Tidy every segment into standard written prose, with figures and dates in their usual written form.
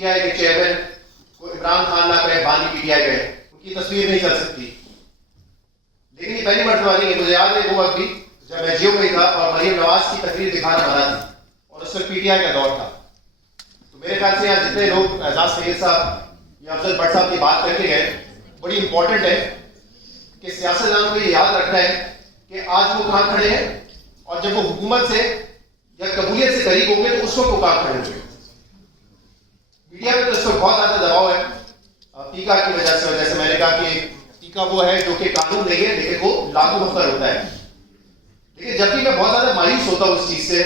T I کے chairman کو عمران خان نہ کہے بانی پی ٹی آئی گئے، ان کی تصویر نہیں چل سکتی. لیکن یہ پہلی مرتبہ نہیں ہے، مجھے یاد ہے وہ وقت بھی جب میں جیو میں تھا اور مریم نواز کی تصویر دکھانا منع تھی اور اس وقت پی ٹی آئی کا دور تھا. تو میرے خیال سے یہاں جتنے لوگ اعجاز سید صاحب یا افضل بٹ صاحب کی بات کر کے گئے، بڑی امپورٹنٹ ہے کہ سیاستدانوں کو یہ یاد رکھنا ہے کہ آج وہ کہاں کھڑے ہیں اور جب وہ حکومت سے یا قبولیت سے قریب ہوں گے تو اس وقت وہ کہاں کھڑے ہوں گے. میڈیا پہ تو اس وقت بہت زیادہ دباؤ ہے ٹیکا کی وجہ سے. جیسے میں نے کہا کہ ٹیکا وہ ہے جو کہ قانون نہیں ہے لیکن وہ لاگو مختر ہوتا ہے. لیکن جب بھی میں بہت زیادہ مایوس ہوتا ہوں اس چیز سے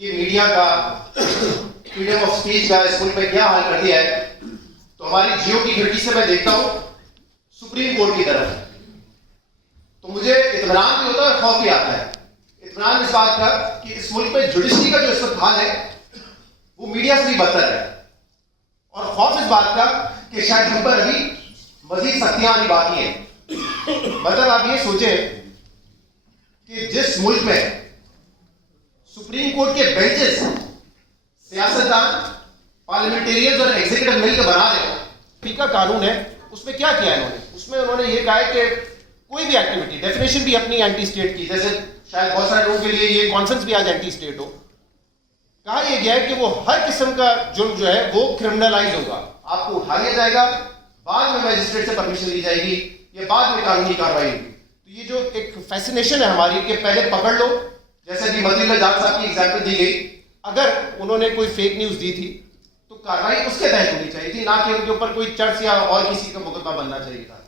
کہ میڈیا کا فریڈم آف اسپیچ کا اس ملک میں کیا حال کر دیا ہے، تو ہماری جیو کی کھڑکی سے میں دیکھتا ہوں سپریم کورٹ کی طرف، تو مجھے اطمینان بھی ہوتا ہے اور خوف بھی آتا ہے. اطمینان اس بات کا کہ اس ملک میں جوڈیشری کا جو اس وقت حال ہے وہ میڈیا سے بھی بدتر ہے، اور خوف اس بات کا کہ شاید ہم پر ابھی مزید سختیاں آنی باقی ہیں. مطلب آپ یہ سوچیں کہ جس ملک میں سپریم کورٹ کے بینچز سیاستدان پارلیمنٹیرینز اور ایگزیکٹو مل کے بنا رہے ہیں. ٹیکا قانون ہے، اس میں کیا کیا انہوں نے؟ اس میں انہوں نے یہ کہا ہے کہ کوئی بھی ایکٹیویٹی، ڈیفینیشن بھی اپنی اینٹی اسٹیٹ کی، جیسے شاید بہت سارے لوگوں کے لیے یہ کانسنس بھی آج اینٹی اسٹیٹ ہو. کہا یہ گیا ہے کہ وہ ہر قسم کا جرم جو ہے وہ کرمنلائز ہوگا، آپ کو اٹھا لیا جائے گا، بعد میں میجسٹریٹ سے پرمیشن لی جائے گی یا بعد میں قانونی کارروائی ہوگی. تو یہ جو ایک فیسینیشن ہے ہماری کہ پہلے پکڑ لو، جیسے ابھی مدنی اللہ جان صاحب کی ایگزامپل دی گئی، اگر انہوں نے کوئی فیک نیوز دی تھی تو کارروائی اس کے تحت ہونی چاہیے تھی، نہ کہ ان کے اوپر کوئی چرچ یا اور کسی کا مقدمہ بننا چاہیے تھا.